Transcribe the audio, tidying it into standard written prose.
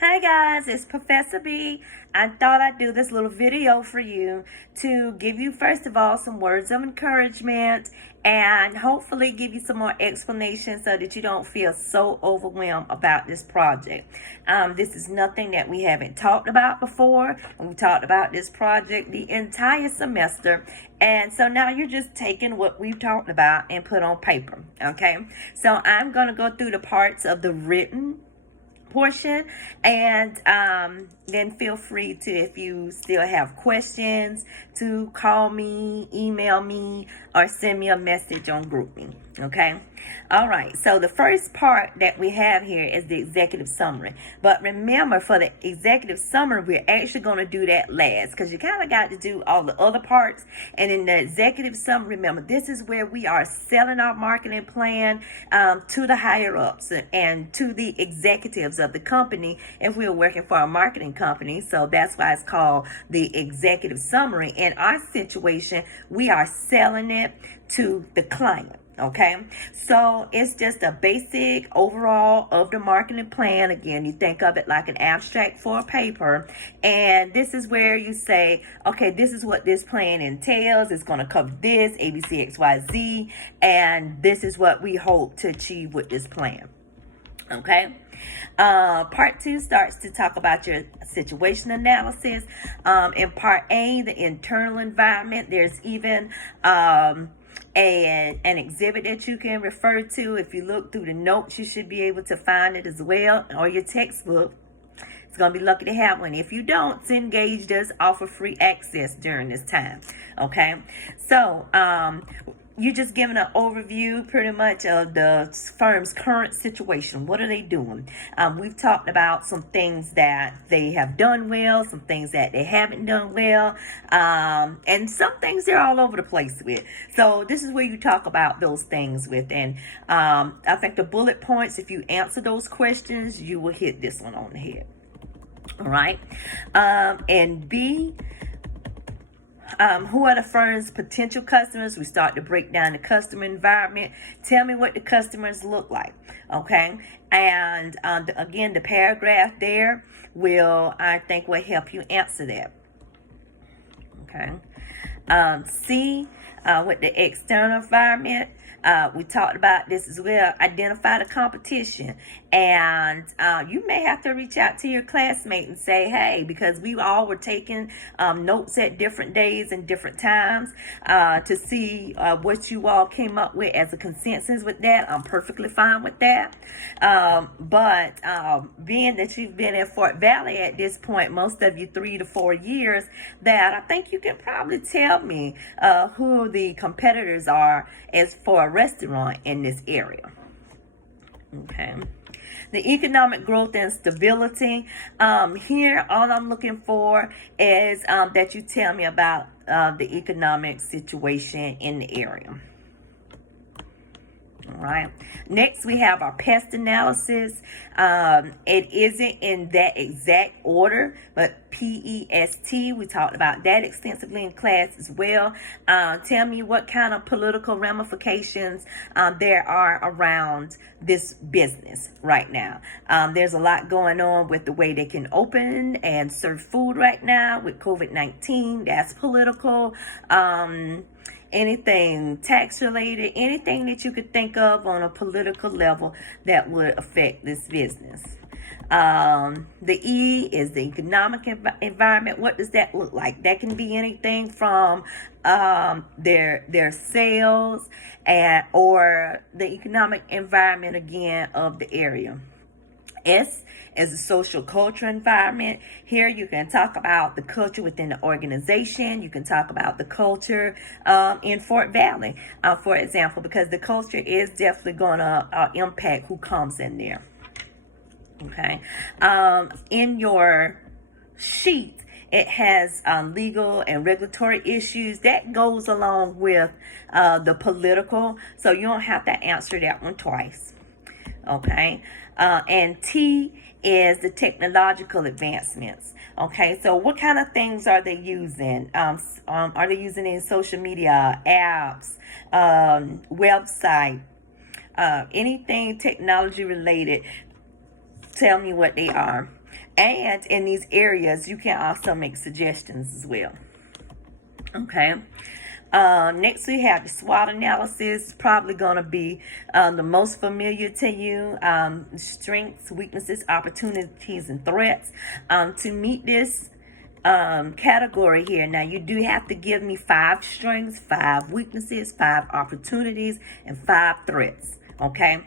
Hi guys, it's Professor B. I thought I'd do this little video for you to give you, first of all, some words of encouragement and hopefully give you some more explanation so that you don't feel so overwhelmed about this project. This is nothing that we haven't talked about before. We talked about this project the entire semester, and so now you're just taking what we've talked about and put on paper, okay? So I'm going to go through the parts of the written portion, and then feel free to, if you still have questions, to call me, email me, or send me a message on GroupMe. Okay. All right, so the first part that we have here is the executive summary, but remember, for the executive summary we're actually going to do that last, because you kind of got to do all the other parts. And in the executive summary, remember, this is where we are selling our marketing plan to the higher ups and to the executives of the company if we're working for a marketing company. So that's why it's called the executive summary. In our situation, we are selling it to the client. Okay, so it's just a basic overall of the marketing plan. Again, you think of it like an abstract for a paper, and this is where you say, okay, this is what this plan entails. It's going to cover this, A, B, C, X, Y, Z, and this is what we hope to achieve with this plan. Okay. Part 2 starts to talk about your situation analysis. In part A, the internal environment, there's even an exhibit that you can refer to. If you look through the notes, you should be able to find it as well, or your textbook. It's going to be lucky to have one. If you don't, Cengage does offer free access during this time. Okay, so you're just giving an overview pretty much of the firm's current situation. What are they doing? We've talked about some things that they have done well, some things that they haven't done well, and some things they're all over the place with. So this is where you talk about those things with. And I think the bullet points, if you answer those questions, you will hit this one on the head. All right. And B, who are the firm's potential customers? We start to break down the customer environment. Tell me what the customers look like. Okay. And again, the paragraph there I think will help you answer that. Okay. C, with the external environment, we talked about this as well. Identify the competition, and you may have to reach out to your classmate and say, hey, because we all were taking notes at different days and different times to see what you all came up with as a consensus with that. I'm perfectly fine with that. But being that you've been in Fort Valley at this point, most of you 3 to 4 years, that I think you can probably tell me who the competitors are as for a restaurant in this area. Okay. The economic growth and stability. Here, all I'm looking for is that you tell me about the economic situation in the area. All right. Next, we have our pest analysis. It isn't in that exact order, but PEST, we talked about that extensively in class as well. Tell me what kind of political ramifications there are around this business right now. There's a lot going on with the way they can open and serve food right now with COVID-19. That's political. Anything tax related, anything that you could think of on a political level that would affect this business. The E is the economic environment. What does that look like? That can be anything from their sales or the economic environment again of the area. S is the social culture environment. Here you can talk about the culture within the organization. You can talk about the culture in Fort Valley, for example, because the culture is definitely going to impact who comes in there. Okay. In your sheet, it has legal and regulatory issues. That goes along with the political, so you don't have to answer that one twice. Okay. And T is the technological advancements. Okay, so what kind of things are they using? Are they using in social media, apps, website, anything technology related? Tell me what they are. And in these areas, you can also make suggestions as well. Okay. Next, we have the SWOT analysis. Probably going to be the most familiar to you. Strengths, weaknesses, opportunities, and threats. To meet this category here, now you do have to give me 5 strengths, 5 weaknesses, 5 opportunities, and 5 threats. Okay.